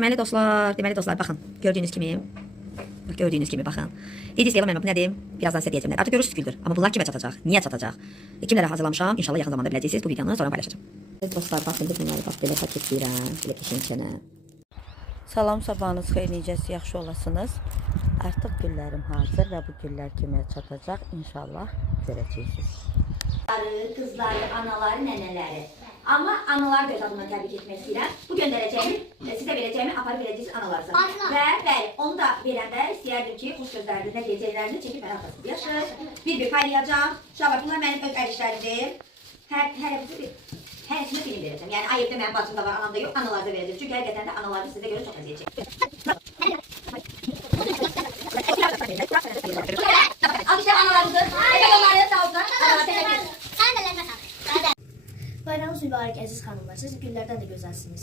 Deməli dostlar, baxın. Gördüyünüz kimi baxın. Dediniz ki, mən bu nədir? Birazdan sizə deyəcəm. Artıq görürsünüz güldür. Amma bunlar kimə çatacaq? Niyə çatacaq? Kimlərə hazırlamışam? İnşallah yaxın zamanda biləcəksiniz. Bu videonu sonra paylaşacağım. Dostlar, baxın bunları bax belə paketləyirəm. Belə keçən. Salam, sabahınız xeyir, necəsiz, yaxşı olasınız. Artıq güllərim hazır və bu güllər kimə çatacaq inşallah görəcəksiniz. Kızları, anaları, nənələri. Amma analar göz adına təbrik etmək istəyirəm. Bu göndərəcəyimi, sizə verəcəyimi aparıb verəcəksiniz analarınıza. Və bəli, onu da verəndə istəyərdim ki, xoş gözləriniz, nə deyəcəklərini çəkib mənə atasınız. Yaxşı, bir paylayacağım. Şabat, bunlar mənim öz əl işlərimdir. Hərəsində film verəcəm. Yəni ayıqda mənim bacım da var, anam da yox, analarda verəcəm. Çünki həqiqətən də analarım sizə görə çox əziyyət çəkir. Alkışlar analarımızı. Efendim onları sağ olsun. Bayramınız mübarək əziz xanımlar. Siz güllərdən də gözəlsiniz.